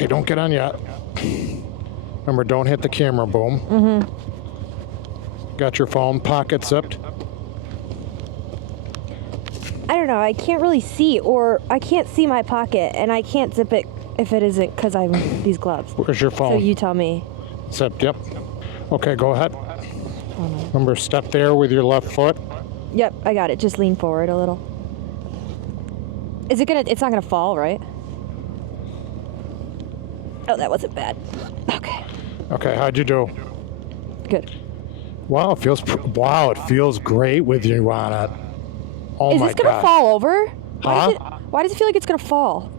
Okay, don't get on yet. Remember, don't hit the camera boom. Mm-hmm. Got your phone pocket zipped? I don't know. I can't really see, or I can't see my pocket, and I can't zip it if it isn't because I have these gloves. Where's your phone? So you tell me. Zipped, yep. Okay, go ahead. Remember, step there with your left foot. Yep, I got it. Just lean forward a little. Is it gonna? It's not gonna fall, right? Oh, that wasn't bad. Okay. Okay, how'd you do? Good. Wow, it feels great with you on it. Oh my God. Is this gonna fall over? Huh? Why does it feel like it's gonna fall?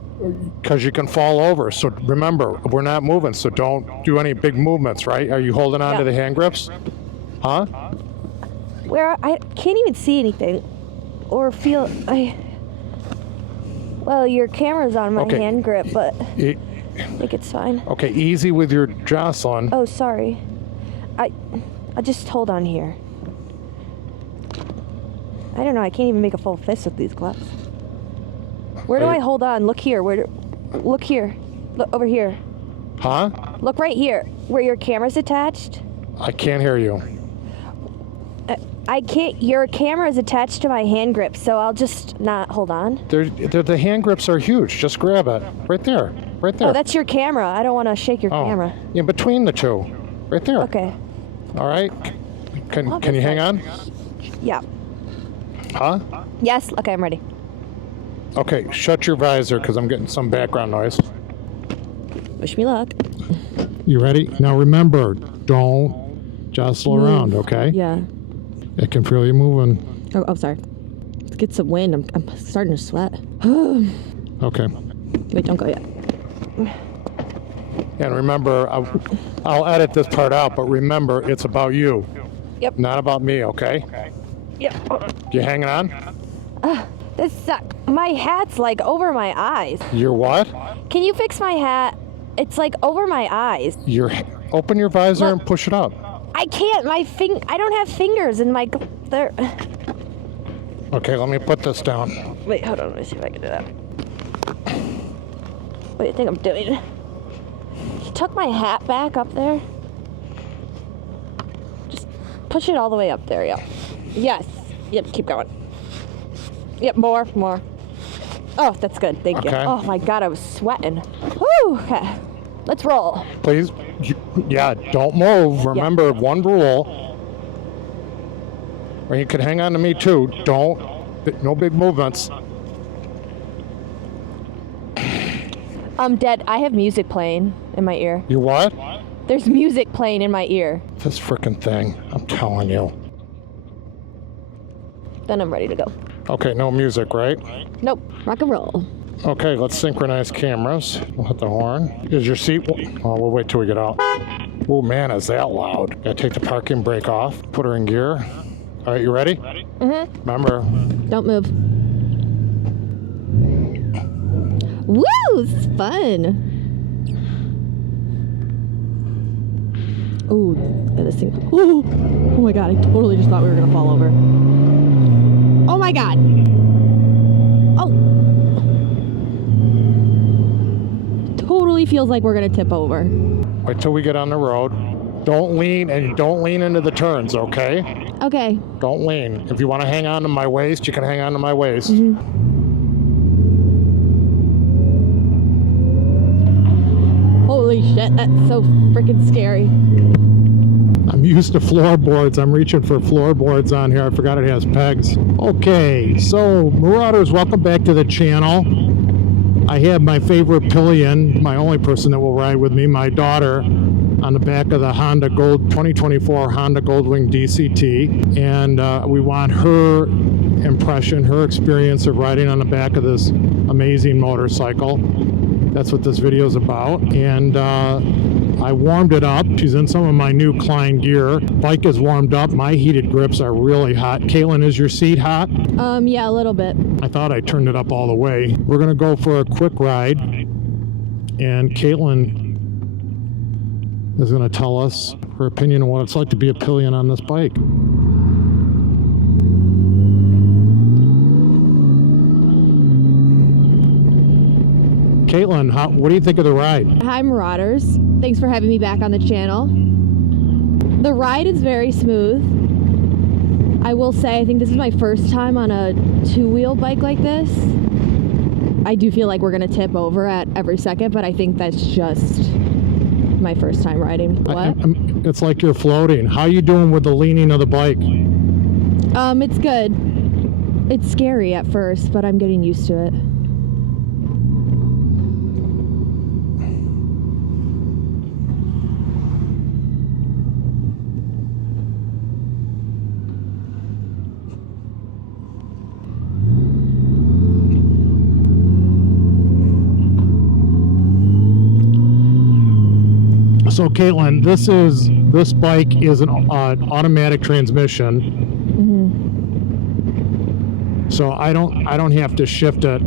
Because you can fall over. So remember, we're not moving, so don't do any big movements, right? Are you holding on to the hand grips? Huh? Where I can't even see anything or feel. Well, your camera's on my hand grip, but I think it's fine. Okay, easy with your Jocelyn. Oh, sorry. I just hold on here. I don't know. I can't even make a full fist with these gloves. Where do I hold on? Look here. Look here. Look over here. Huh? Look right here, where your camera's attached. I can't hear you. I can't. Your camera is attached to my hand grip, so I'll just not hold on. The hand grips are huge. Just grab it. Right there. Right there. Oh, that's your camera. I don't want to shake your camera. In between the two. Right there. Okay. All right. Can you hang on? Yeah. Huh? Yes. Okay, I'm ready. Okay, shut your visor because I'm getting some background noise. Wish me luck. You ready? Now remember, don't jostle around, okay? Yeah. I can feel you moving. Oh, sorry. Let's get some wind. I'm starting to sweat. Okay. Wait, don't go yet. And remember, I'll edit this part out, but remember, it's about you. Yep. Not about me, okay? Yep. You hanging on? This sucks. My hat's like over my eyes. Your what? Can you fix my hat? It's like over my eyes. Open your visor and push it up. I can't. I don't have fingers in my. There. Okay, let me put this down. Wait, hold on. Let me see if I can do that. What do you think I'm doing? You tuck my hat back up there. Just push it all the way up there. Yeah. Yes. Yep. Keep going. Yep. More. Oh, that's good. Thank you. Oh my God, I was sweating. Woo. Okay. Let's roll. Please. Yeah, don't move. Remember, one rule. Or you can hang on to me too. No big movements. Dad, I have music playing in my ear. You what? There's music playing in my ear. This frickin' thing. I'm telling you. Then I'm ready to go. Okay, no music, right? Nope. Rock and roll. Okay, let's synchronize cameras. We'll hit the horn. Is your seat... Oh, we'll wait till we get out. Oh, man, is that loud. Gotta take the parking brake off. Put her in gear. All right, you ready? Mm-hmm. Remember. Don't move. Woo! This is fun. Ooh, this thing. Ooh! Oh my God, I totally just thought we were gonna fall over. Oh my God! Oh! Totally feels like we're gonna tip over. Wait till we get on the road. Don't lean into the turns, okay? Okay. Don't lean. If you want to hang on to my waist, you can hang on to my waist. Mm-hmm. Holy shit, that's so freaking scary. I'm used to floorboards. I'm reaching for floorboards on here. I forgot it has pegs. Okay, so Marauders, welcome back to the channel. I have my favorite Pillion, my only person that will ride with me, my daughter, on the back of the 2024 Honda Goldwing DCT. And we want her impression, her experience of riding on the back of this amazing motorcycle. That's what this video is about. And I warmed it up. She's in some of my new Klein gear. Bike is warmed up. My heated grips are really hot. Caitlin, is your seat hot? Yeah, a little bit. I thought I turned it up all the way. We're gonna go for a quick ride. And Caitlin is gonna tell us her opinion on what it's like to be a Pillion on this bike. Caitlin, what do you think of the ride? Hi, Marauders. Thanks for having me back on the channel. The ride is very smooth. I will say, I think this is my first time on a two-wheel bike like this. I do feel like we're gonna tip over at every second, but I think that's just my first time riding. What? It's like you're floating. How you doing with the leaning of the bike? It's good. It's scary at first, but I'm getting used to it. So Caitlin, this bike is an automatic transmission. Mm-hmm. So I don't have to shift it.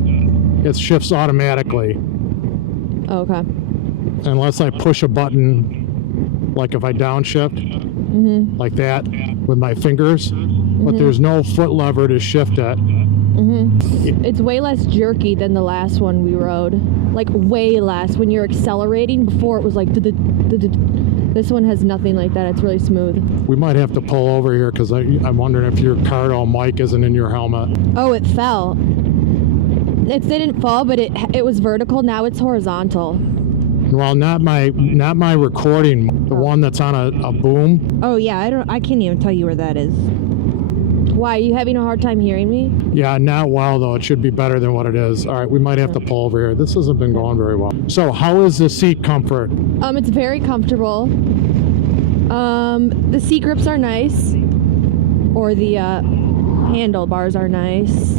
It shifts automatically. Okay. Unless I push a button, like if I downshift, mm-hmm. like that with my fingers. Mm-hmm. But there's no foot lever to shift it. Mm-hmm. It's way less jerky than the last one we rode. Like way less. When you're accelerating, before it was like this one has nothing like that. It's really smooth. We might have to pull over here because I'm wondering if your Cardo mic isn't in your helmet. Oh, it fell. It didn't fall, but it was vertical. Now it's horizontal. Well, not my recording. The one that's on a boom. Oh yeah, I can't even tell you where that is. Why, are you having a hard time hearing me? Yeah, not well though. It should be better than what it is. All right, we might have to pull over here. This hasn't been going very well. So how is the seat comfort? It's very comfortable. The seat grips are nice. Or the handlebars are nice.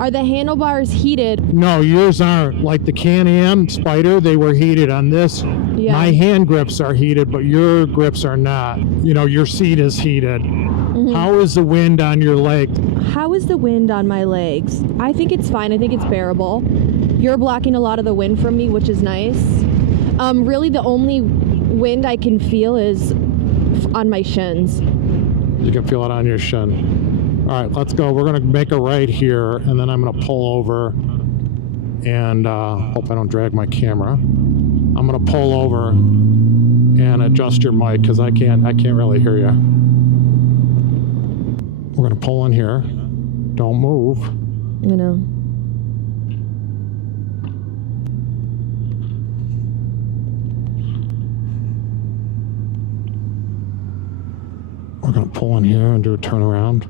Are the handlebars heated? No, yours aren't. Like the Can-Am Spider, they were heated. On this, yeah. My hand grips are heated, but your grips are not. You know, your seat is heated. Mm-hmm. How is the wind on your legs? How is the wind on my legs? I think it's fine. I think it's bearable. You're blocking a lot of the wind from me, which is nice. Really, the only wind I can feel is on my shins. You can feel it on your shin. All right, let's go. We're going to make a right here, and then I'm going to pull over and hope I don't drag my camera. I'm going to pull over and adjust your mic because I can't really hear you. We're going to pull in here. Don't move. You know. We're going to pull in here and do a turnaround.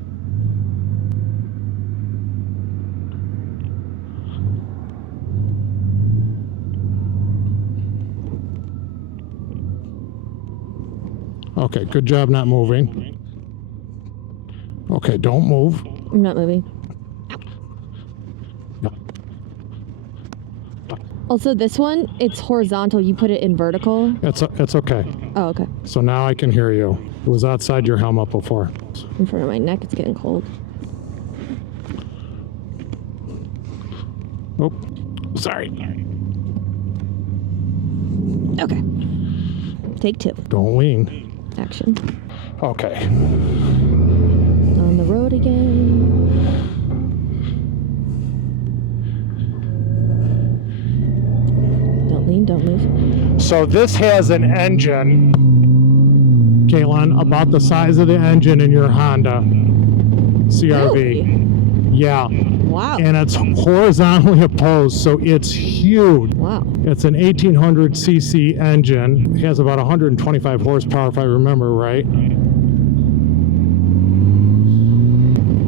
Okay, good job not moving. Okay, don't move. I'm not moving. No. Also, this one, it's horizontal. You put it in vertical. It's okay. Oh, okay. So now I can hear you. It was outside your helmet before. In front of my neck, it's getting cold. Oh, sorry. Okay. Take two. Don't lean. Action. Okay. On the road again. Don't lean, don't move. So this has an engine, Caitlin, about the size of the engine in your Honda CRV. Really? Yeah. Wow. And it's horizontally opposed, so it's huge. Wow. It's an 1800cc engine. It has about 125 horsepower, if I remember right.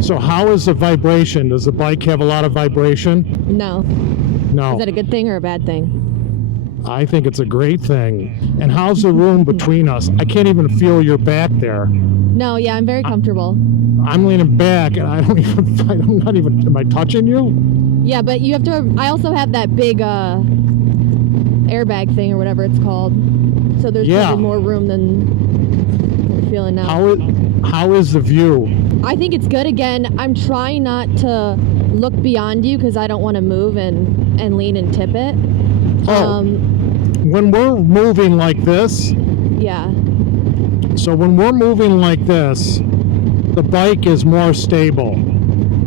So how is the vibration? Does the bike have a lot of vibration? No. No. Is that a good thing or a bad thing? I think it's a great thing. And how's the room between us? I can't even feel your back there. No, yeah, I'm very comfortable. I'm leaning back and I'm not even, am I touching you? Yeah, but you have to, I also have that big airbag thing or whatever it's called. So there's probably more room than we're feeling now. How is the view? I think it's good. Again, I'm trying not to look beyond you because I don't want to move and lean and tip it. When we're moving like this. Yeah. So when we're moving like this, the bike is more stable.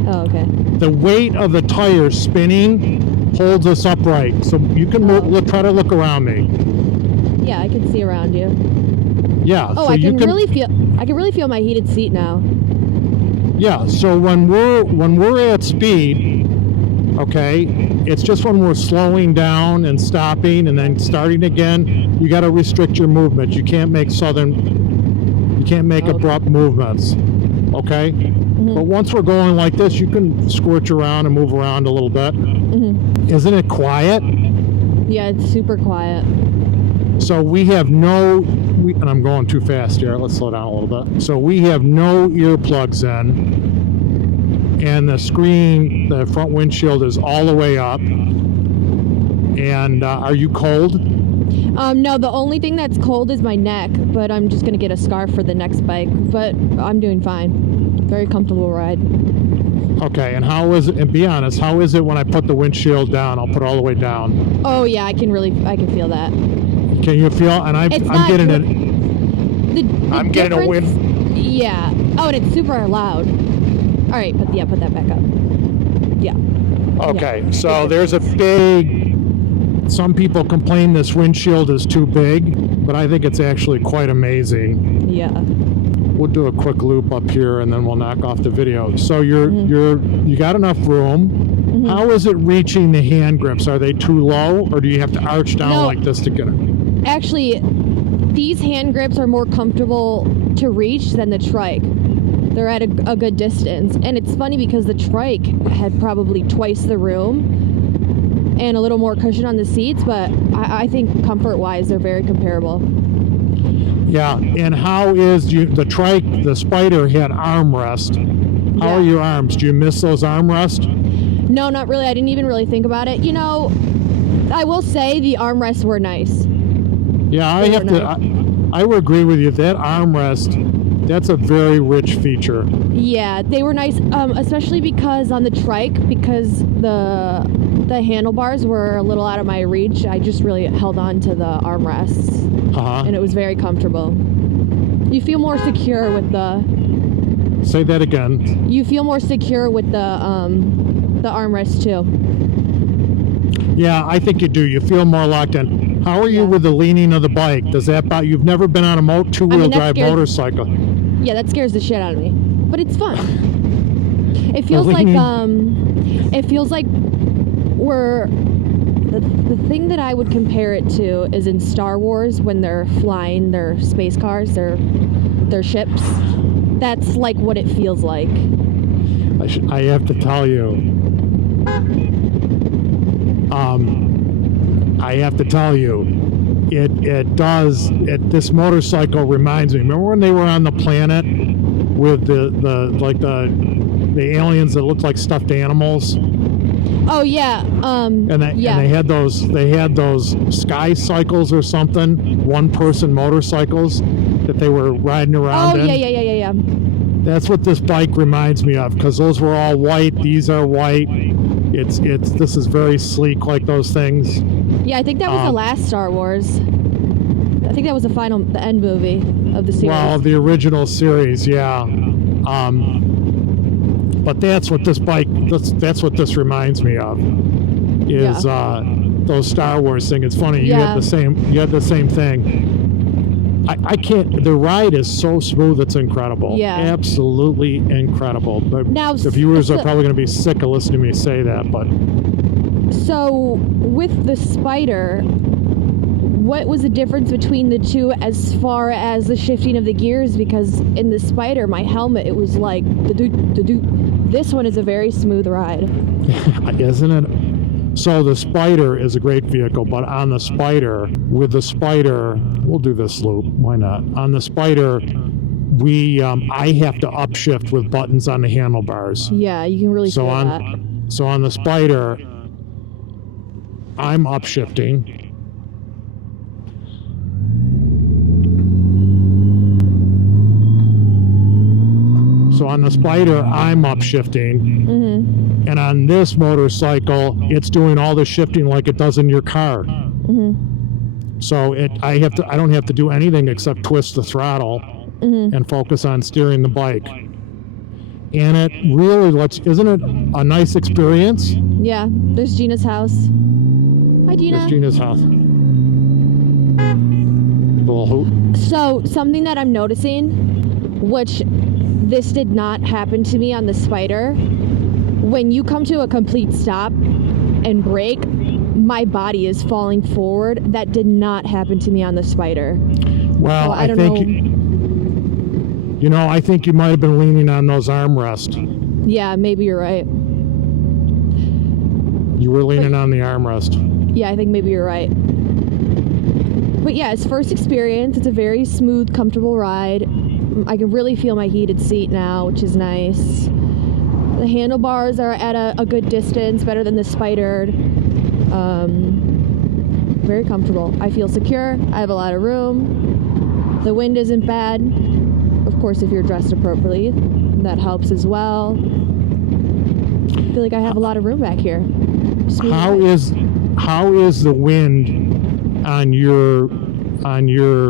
Oh, okay. The weight of the tires spinning holds us upright. So you can try to look around me. Yeah, I can see around you. Yeah. Oh, so I can really feel my heated seat now. Yeah. So when we're at speed, okay, it's just when we're slowing down and stopping and then starting again, you got to restrict your movement. You can't make abrupt movements. Okay. Mm-hmm. But once we're going like this, you can squirch around and move around a little bit. Mm-hmm. Isn't it quiet? Yeah, it's super quiet. So we have and I'm going too fast here. Let's slow down a little bit. So we have no earplugs in, and the screen, the front windshield is all the way up. And are you cold? No, the only thing that's cold is my neck, but I'm just going to get a scarf for the next bike. But I'm doing fine. Very comfortable ride. Okay, and how is it, and be honest, how is it when I put the windshield down? I'll put it all the way down. Oh, yeah, I can feel that. Can you feel? And I'm getting it. I'm getting a wind. Yeah. Oh, and it's super loud. All right, put that back up. Yeah. Okay, yeah. So there's a big. Some people complain this windshield is too big, but I think it's actually quite amazing. Yeah. We'll do a quick loop up here and then we'll knock off the video. So you got enough room. Mm-hmm. How is it reaching the hand grips? Are they too low, or do you have to arch down like this to get it? Actually, these hand grips are more comfortable to reach than the trike. They're at a good distance. And it's funny because the trike had probably twice the room and a little more cushion on the seats, but I think comfort-wise, they're very comparable. Yeah, and how is the trike, the Spider had armrest. How are your arms? Do you miss those armrests? No, not really. I didn't even really think about it. You know, I will say the armrests were nice. Yeah, I would agree with you. That armrest, that's a very rich feature. Yeah, they were nice, especially because on the trike, because the handlebars were a little out of my reach, I just really held on to the armrests. And it was very comfortable. You feel more secure with the... Say that again. You feel more secure with the armrest too. Yeah, I think you do. You feel more locked in. How are you with the leaning of the bike? Does that bother you? You've never been on a two-wheel drive motorcycle. Yeah, that scares the shit out of me. But it's fun. It feels like we're the thing that I would compare it to is in Star Wars when they're flying their space cars, their ships. That's like what it feels like. I have to tell you. This motorcycle reminds me. Remember when they were on the planet with the aliens that looked like stuffed animals? Oh yeah. And they had those sky cycles or something, one-person motorcycles that they were riding around in. Yeah. That's what this bike reminds me of, because those were all white. These are white. This is very sleek, like those things. Yeah, I think that was the last Star Wars. I think that was the end movie of the series. Well, the original series, yeah. But that's what this bike. That's what this reminds me of. Is those Star Wars thing? It's funny. You had the same. You had the same thing. I can't. The ride is so smooth. It's incredible. Yeah. Absolutely incredible. But now, the viewers are probably going to be sick of listening to me say that. But so with the Spider, what was the difference between the two as far as the shifting of the gears? Because in the Spider, my helmet, it was like this one is a very smooth ride. Isn't it? So the Spider is a great vehicle, but on the Spider, we'll do this loop. Why not? On the Spider, I have to upshift with buttons on the handlebars. Yeah, you can really feel that. So on the Spider, I'm upshifting. So on the Spider, I'm upshifting. Mm-hmm. And on this motorcycle, it's doing all the shifting like it does in your car. Mm-hmm. So I don't have to do anything except twist the throttle and focus on steering the bike. And it really isn't it a nice experience? Yeah, there's Gina's house. Hi, Gina. There's Gina's house. A little hoot. So, something that I'm noticing, which this did not happen to me on the Spider, when you come to a complete stop and brake, my body is falling forward. That did not happen to me on the Spider. Well, so, I don't think know. I think you might have been leaning on those armrests. Yeah, maybe you're right. You were leaning on the armrest. Yeah, I think maybe you're right. But yeah, it's first experience. It's a very smooth, comfortable ride. I can really feel my heated seat now, which is nice. The handlebars are at a good distance, better than the Spider. Very comfortable. I feel secure. I have a lot of room. The wind isn't bad. Of course, if you're dressed appropriately, that helps as well. I feel like I have a lot of room back here. How is the wind on your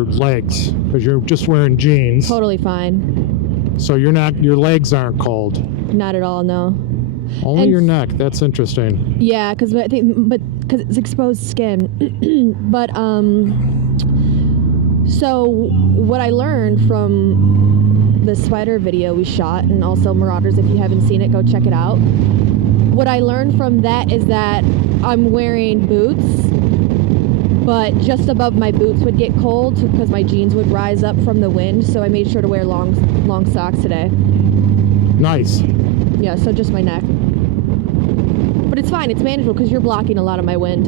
legs? Because you're just wearing jeans. Totally fine. So your legs aren't cold. Not at all, no. Only your neck. That's interesting. Yeah, because it's exposed skin. But so what I learned from the Spider video we shot, and also Marauders, if you haven't seen it, go check it out. What I learned from that is that I'm wearing boots, but just above my boots would get cold because my jeans would rise up from the wind. So I made sure to wear long socks today. Nice. Yeah, so just my neck. But it's fine. It's manageable because you're blocking a lot of my wind.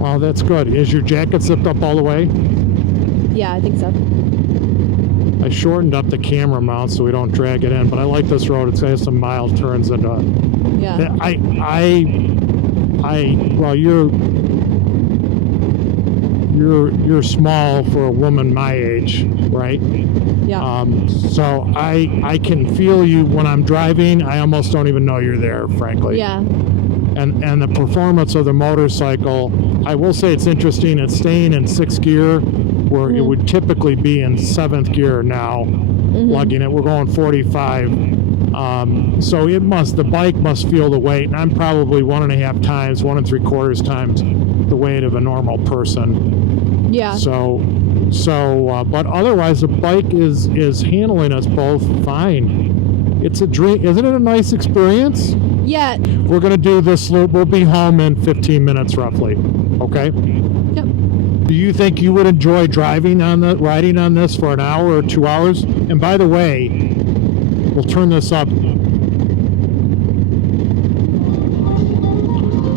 Well, that's good. Is your jacket zipped up all the way? Yeah, I think so. I shortened up the camera mount so we don't drag it in, but I like this road. It has some mild turns and yeah. Well, you're small for a woman my age, right? Yeah. So I can feel you when I'm driving. I almost don't even know you're there, frankly. Yeah. And the performance of the motorcycle, I will say it's interesting. It's staying in 6th gear where it would typically be in 7th gear now, lugging it. We're going 45. So the bike must feel the weight, and I'm probably 1.5 times, 1 3/4 times the weight of a normal person. Yeah. But otherwise the bike is handling us both fine. It's a dream. Isn't it a nice experience? Yeah. We're going to do this loop. We'll be home in 15 minutes roughly. Okay? Yep. Do you think you would enjoy riding on this for an hour or 2 hours? And by the way, we'll turn this up.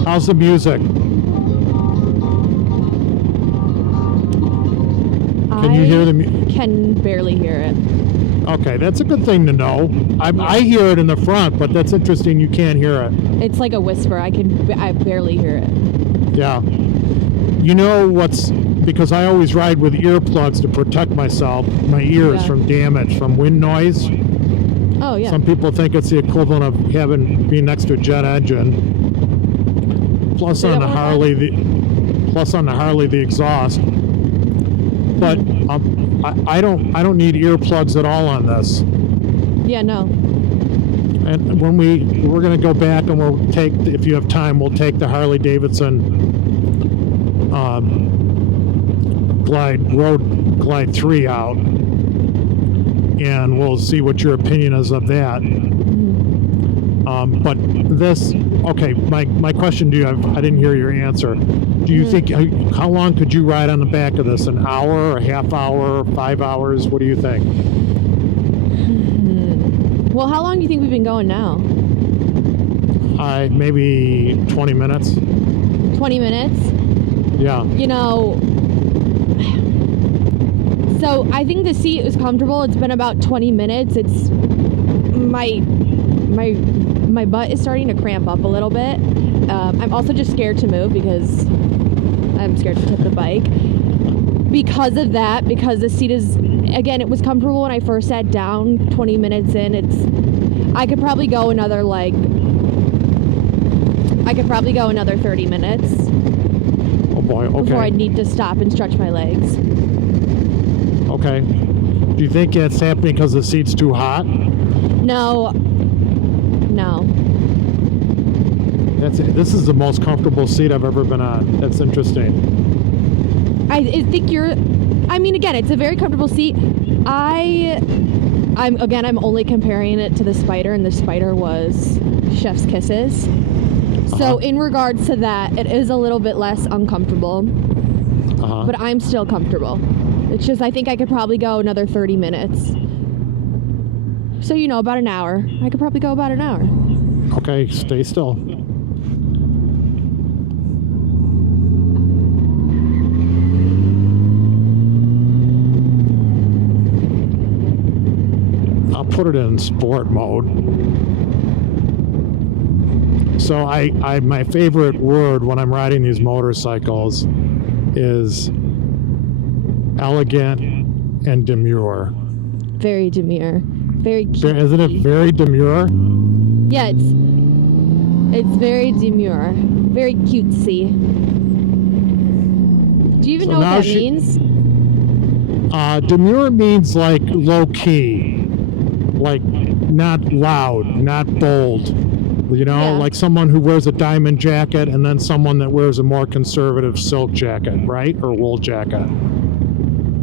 How's the music? Can you hear the music? Can barely hear it. Okay, that's a good thing to know. I hear it in the front, but that's interesting. You can't hear it. It's like a whisper. I barely hear it. Yeah. You know because I always ride with earplugs to protect my ears from damage from wind noise. Oh yeah. Some people think it's the equivalent of being next to a jet engine. Plus on the Harley, the exhaust. But I don't need earplugs at all on this. Yeah, no. And when we're going to go back and we'll take, if you have time, we'll take the Harley-Davidson Glide 3 out, and we'll see what your opinion is of that. But this, okay, my question to you, I didn't hear your answer. Do you think, how long could you ride on the back of this? An hour, a half hour, 5 hours? What do you think? Well, how long do you think we've been going now? Maybe 20 minutes. 20 minutes? Yeah. You know, so I think the seat is comfortable. It's been about 20 minutes. It's my butt is starting to cramp up a little bit. I'm also just scared to move because I'm scared to tip the bike. Because of that, because the seat is, again, it was comfortable when I first sat down. 20 minutes in, I could probably go another 30 minutes. Oh boy, okay. Before I'd need to stop and stretch my legs. Okay. Do you think it's happening because the seat's too hot? No. This is the most comfortable seat I've ever been on. That's interesting. I think again, it's a very comfortable seat. I'm only comparing it to the Spider, and the Spider was chef's kisses. So in regards to that, it is a little bit less uncomfortable. But I'm still comfortable. It's just I think I could probably go another 30 minutes. So about an hour. I could probably go about an hour. Okay, stay still. I'll put it in sport mode. So my favorite word when I'm riding these motorcycles is elegant and demure. Very demure. Very cute. Isn't it very demure? Yeah, it's very demure. Very cutesy. Do you even know what that means? Demure means like low key, like not loud, not bold. Like someone who wears a diamond jacket and then someone that wears a more conservative silk jacket, right? Or wool jacket.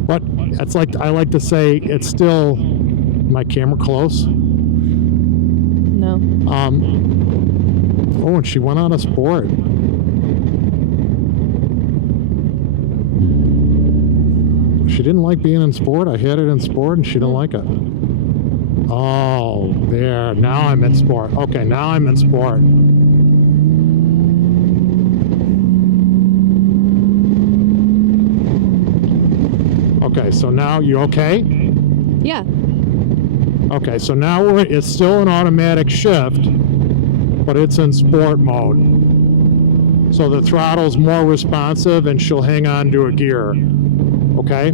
But it's like, I like to say it's still, my camera close? No. And she went on a sport. She didn't like being in sport. I had it in sport and she didn't like it. Oh, there. Now I'm in sport. Okay, now I'm in sport. Okay, so now you okay? Yeah. Okay, so now it's still an automatic shift, but it's in sport mode. So the throttle's more responsive and she'll hang on to a gear. Okay?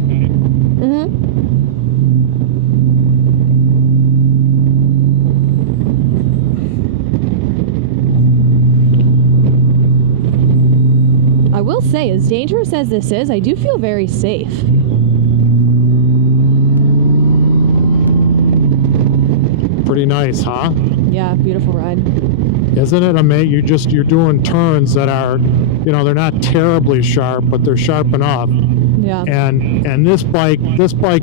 I will say, as dangerous as this is, I do feel very safe. Pretty nice, huh? Yeah, beautiful ride. Isn't it amazing? You're doing turns that are, they're not terribly sharp, but they're sharp enough. Yeah. And this bike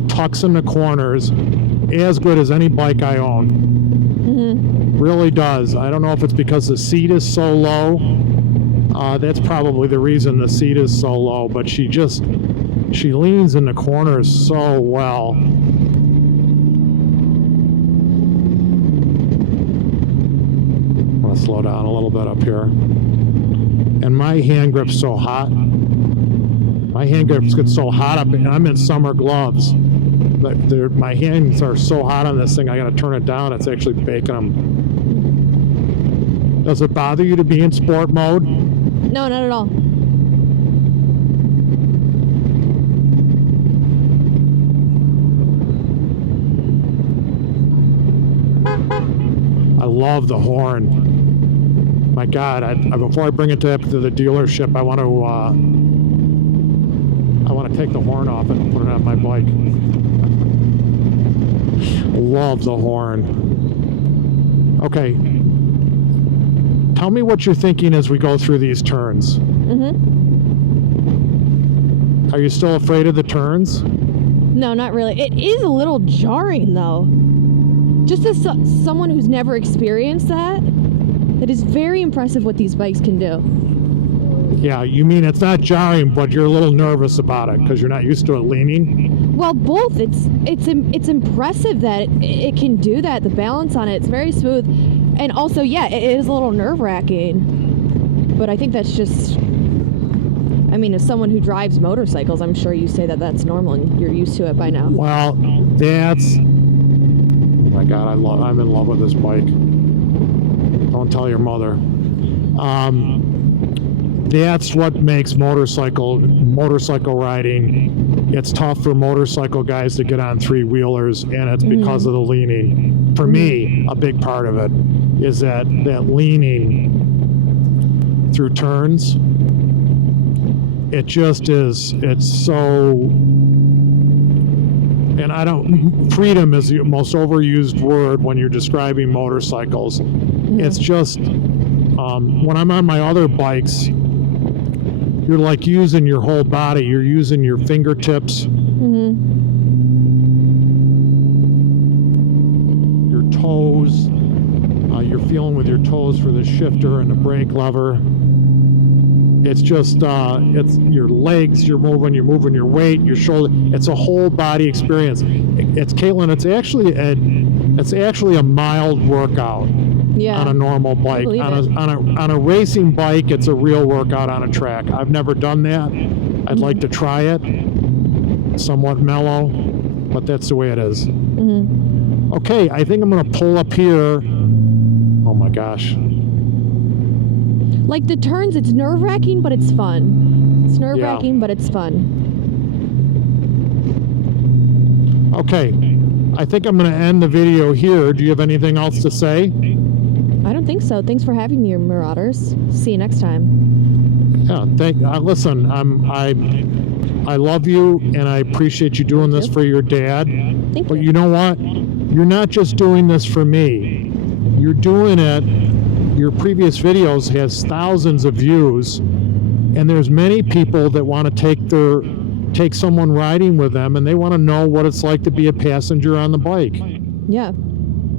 tucks in the corners as good as any bike I own. Really does. I don't know if it's because the seat is so low. That's probably the reason the seat is so low, but she leans in the corners so well. I'm gonna slow down a little bit up here. And my hand grip's so hot. My hand grips get so hot up, and I'm in summer gloves. But my hands are so hot on this thing, I gotta turn it down. It's actually baking them. Does it bother you to be in sport mode? No, not at all. I love the horn. My God! Before I bring it to the dealership, I want to take the horn off and put it on my bike. Love the horn. Okay. Tell me what you're thinking as we go through these turns. Are you still afraid of the turns? No, not really. It is a little jarring, though. Just as someone who's never experienced that, it is very impressive what these bikes can do. Yeah, you mean it's not jarring, but you're a little nervous about it because you're not used to it leaning? Well, both. It's impressive that it can do that. The balance on it's very smooth. And also, yeah, it is a little nerve-wracking. But I think that's just... I mean, as someone who drives motorcycles, I'm sure you say that that's normal and you're used to it by now. Well, that's... Oh my God, I'm in love with this bike. Don't tell your mother. That's what makes motorcycle riding. It's tough for motorcycle guys to get on three-wheelers, and it's because of the leaning. For me, a big part of it is that leaning through turns. It just is, it's so, and freedom is the most overused word when you're describing motorcycles. It's just When I'm on my other bikes, you're like using your whole body. You're using your fingertips, your toes. You're feeling with your toes for the shifter and the brake lever. It's just, it's your legs, you're moving your weight, your shoulder. It's a whole body experience. It's, Caitlin, it's actually a mild workout on a normal bike. On a racing bike, it's a real workout on a track. I've never done that. I'd like to try it. Somewhat mellow, but that's the way it is. Okay, I think I'm going to pull up here. Oh my gosh. Like the turns, it's nerve-wracking, but it's fun. It's nerve-wracking, but it's fun. Okay, I think I'm going to end the video here. Do you have anything else to say? I don't think so. Thanks for having me, Marauders. See you next time. Yeah, listen, I love you, and I appreciate you doing this for your dad. Thank But you. you know what? You're not just doing this for me. You're doing it. Your previous videos has thousands of views, and there's many people that want to take someone riding with them, and they want to know what it's like to be a passenger on the bike. Yeah.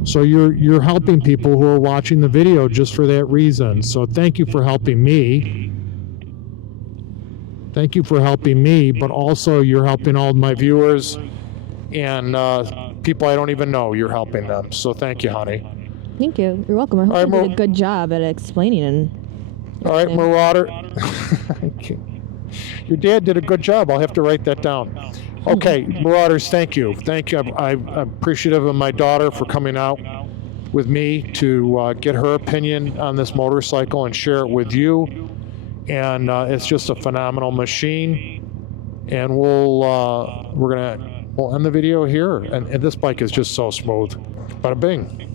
So you're helping people who are watching the video just for that reason. So thank you for helping me. Thank you for helping me, but also you're helping all my viewers and people I don't even know. You're helping them. So thank you, honey. Thank you. You're welcome. I hope you did a good job at explaining and. All right, Marauder. Your dad did a good job. I'll have to write that down. Okay, Marauders, thank you. Thank you. I'm appreciative of my daughter for coming out with me to get her opinion on this motorcycle and share it with you. And it's just a phenomenal machine. And we'll end the video here. And this bike is just so smooth. Bada bing.